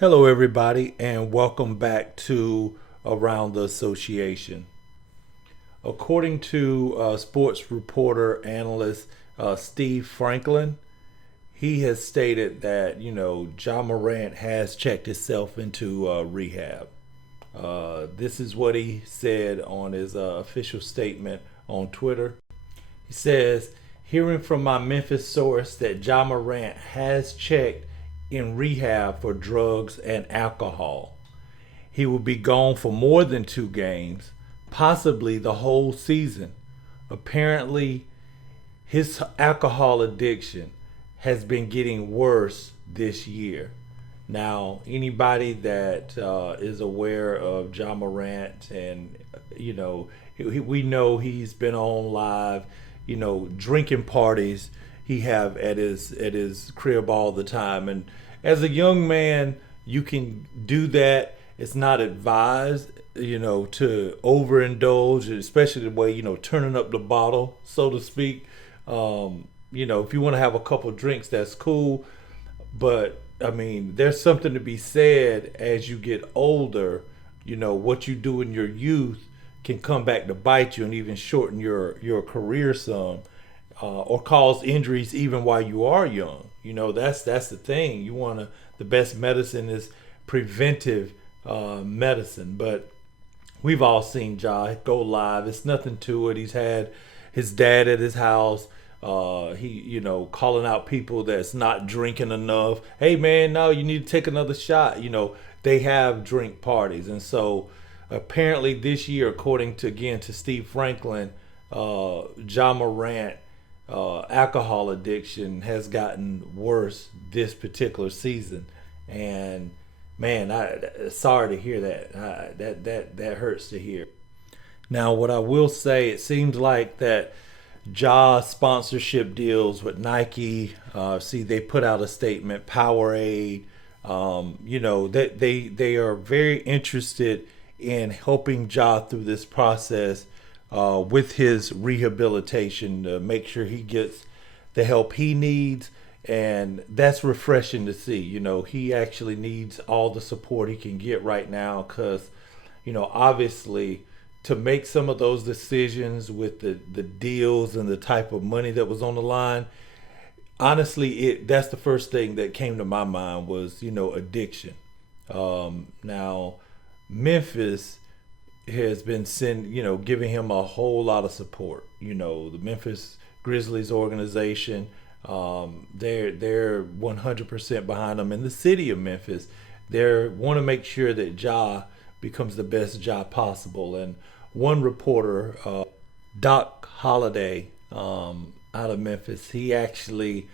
Hello, everybody, and welcome back to Around the Association. According to sports reporter analyst Steve Franklin, he has stated that Ja Morant has checked himself into rehab. This is what he said on his official statement on Twitter. He says, "Hearing from my Memphis source that Ja Morant has checked in rehab for drugs and alcohol. He will be gone for more than 2 games, possibly the whole season. Apparently, his alcohol addiction has been getting worse this year." Now, anybody that is aware of Ja Morant, and we know he's been on live, drinking parties he have at his crib all the time. And as a young man, you can do that. It's not advised, to overindulge, especially the way turning up the bottle, so to speak. If you want to have a couple drinks, that's cool. But I mean, there's something to be said as you get older. What you do in your youth can come back to bite you and even shorten your career some, or cause injuries even while you are young. That's the thing. The best medicine is preventive medicine. But we've all seen Ja go live. It's nothing to it. He's had his dad at his house. Calling out people that's not drinking enough. Hey man, no, you need to take another shot. They have drink parties, and so apparently this year, according to Steve Franklin, Ja Morant alcohol addiction has gotten worse this particular season, and man, I sorry to hear that. That hurts to hear. Now, what I will say, it seems like that Ja sponsorship deals with Nike. See, they put out a statement. Powerade. That they are very interested in helping Ja through this process with his rehabilitation to make sure he gets the help he needs. And that's refreshing to see. He actually needs all the support he can get right now because, obviously, to make some of those decisions with the deals and the type of money that was on the line, honestly, that's the first thing that came to my mind was, addiction. Now, Memphis has been giving him a whole lot of support. The Memphis Grizzlies organization, they're 100% behind him. In the city of Memphis, they want to make sure that Ja becomes the best Ja possible. And one reporter, Doc Holliday, out of Memphis, he actually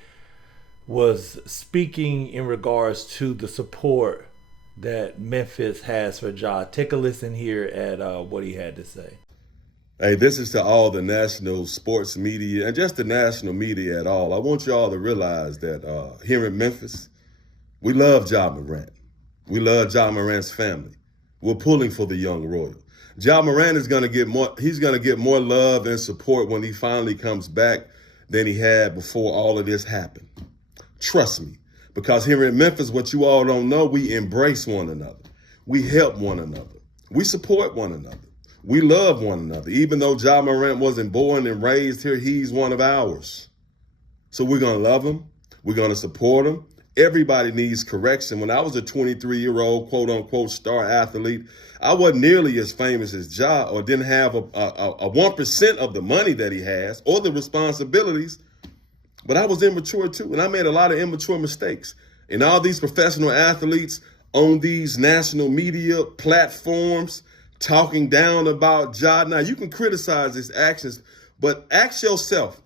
was speaking in regards to the support that Memphis has for Ja. Take a listen here at what he had to say. Hey, this is to all the national sports media and just the national media at all. I want you all to realize that here in Memphis, we love Ja Morant. We love Ja Morant's family. We're pulling for the young royal. Ja Morant is going to get more. He's going to get more love and support when he finally comes back than he had before all of this happened. Trust me, because here in Memphis, what you all don't know, we embrace one another. We help one another. We support one another. We love one another. Even though Ja Morant wasn't born and raised here, he's one of ours. So we're going to love him. We're going to support him. Everybody needs correction. When I was a 23-year-old, quote unquote, star athlete, I wasn't nearly as famous as Ja or didn't have a 1% of the money that he has or the responsibilities. But I was immature too, and I made a lot of immature mistakes. And all these professional athletes on these national media platforms talking down about Ja. Now, you can criticize his actions, but ask yourself,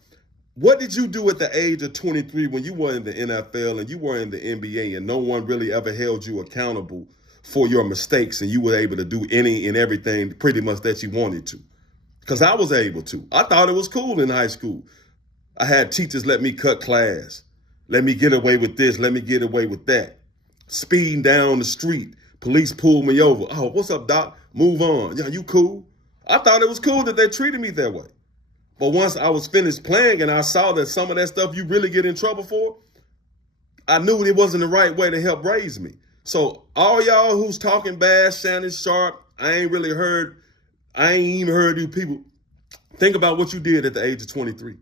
what did you do at the age of 23 when you were in the NFL and you were in the NBA and no one really ever held you accountable for your mistakes and you were able to do any and everything pretty much that you wanted to? Because I was able to. I thought it was cool in high school. I had teachers let me cut class. Let me get away with this. Let me get away with that. Speeding down the street. Police pulled me over. Oh, what's up, doc? Move on. Yeah, you cool? I thought it was cool that they treated me that way. But once I was finished playing and I saw that some of that stuff you really get in trouble for, I knew it wasn't the right way to help raise me. So all y'all who's talking bad, Shannon Sharpe, I ain't even heard you people think about what you did at the age of 23,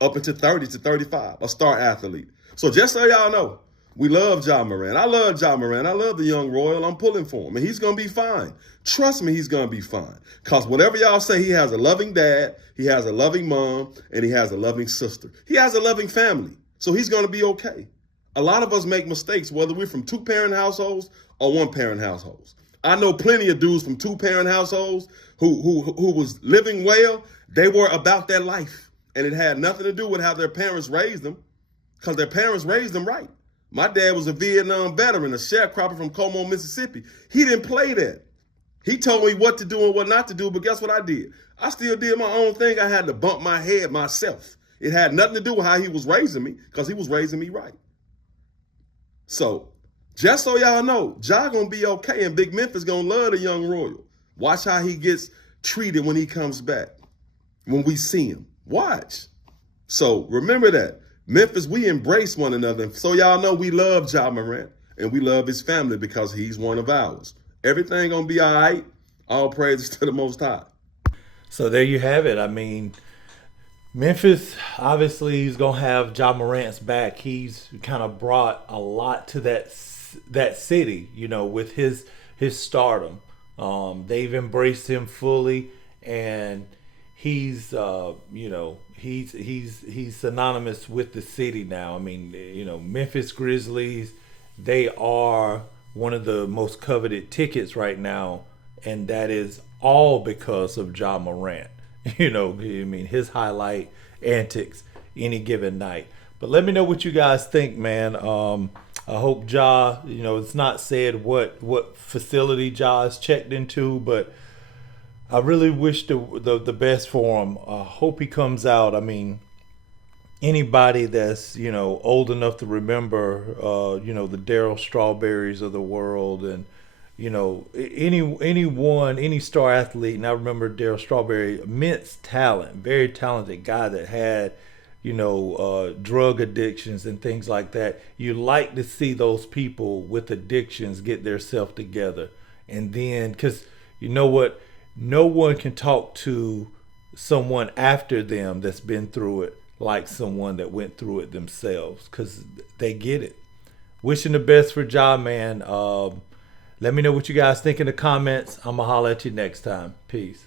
up until 30 to 35, a star athlete. So just so y'all know, we love Ja Morant. I love Ja Morant. I love the young Royal. I'm pulling for him, and he's going to be fine. Trust me, he's going to be fine. Because whatever y'all say, he has a loving dad, he has a loving mom, and he has a loving sister. He has a loving family. So he's going to be okay. A lot of us make mistakes, whether we're from two-parent households or one-parent households. I know plenty of dudes from two-parent households who was living well. They were about their life, and it had nothing to do with how their parents raised them, because their parents raised them right. My dad was a Vietnam veteran, a sharecropper from Como, Mississippi. He didn't play that. He told me what to do and what not to do, but guess what I did? I still did my own thing. I had to bump my head myself. It had nothing to do with how he was raising me, because he was raising me right. So, just so y'all know, Ja gonna be okay, and Big Memphis gonna love the young Royal. Watch how he gets treated when he comes back, when we see him. Watch. So remember that. Memphis, we embrace one another. So y'all know we love Ja Morant, and we love his family because he's one of ours. Everything gonna be all right. All praises to the Most High. So there you have it. I mean, Memphis, obviously, he's gonna have Ja Morant's back. He's kind of brought a lot to that city, with his stardom. They've embraced him fully, and he's he's synonymous with the city now. I mean, Memphis Grizzlies, they are one of the most coveted tickets right now, and that is all because of Ja Morant. I mean, his highlight antics any given night. But let me know what you guys think, man. I hope Ja, it's not said what facility Ja is checked into, but I really wish the best for him. I hope he comes out. I mean, anybody that's old enough to remember the Daryl Strawberries of the world, and any star athlete. And I remember Daryl Strawberry, immense talent, very talented guy that had drug addictions and things like that. You like to see those people with addictions get their self together, and then, because you know what, no one can talk to someone after them that's been through it like someone that went through it themselves, because they get it. Wishing the best for Ja, man. Let me know what you guys think in the comments. I'm gonna holler at you next time. Peace.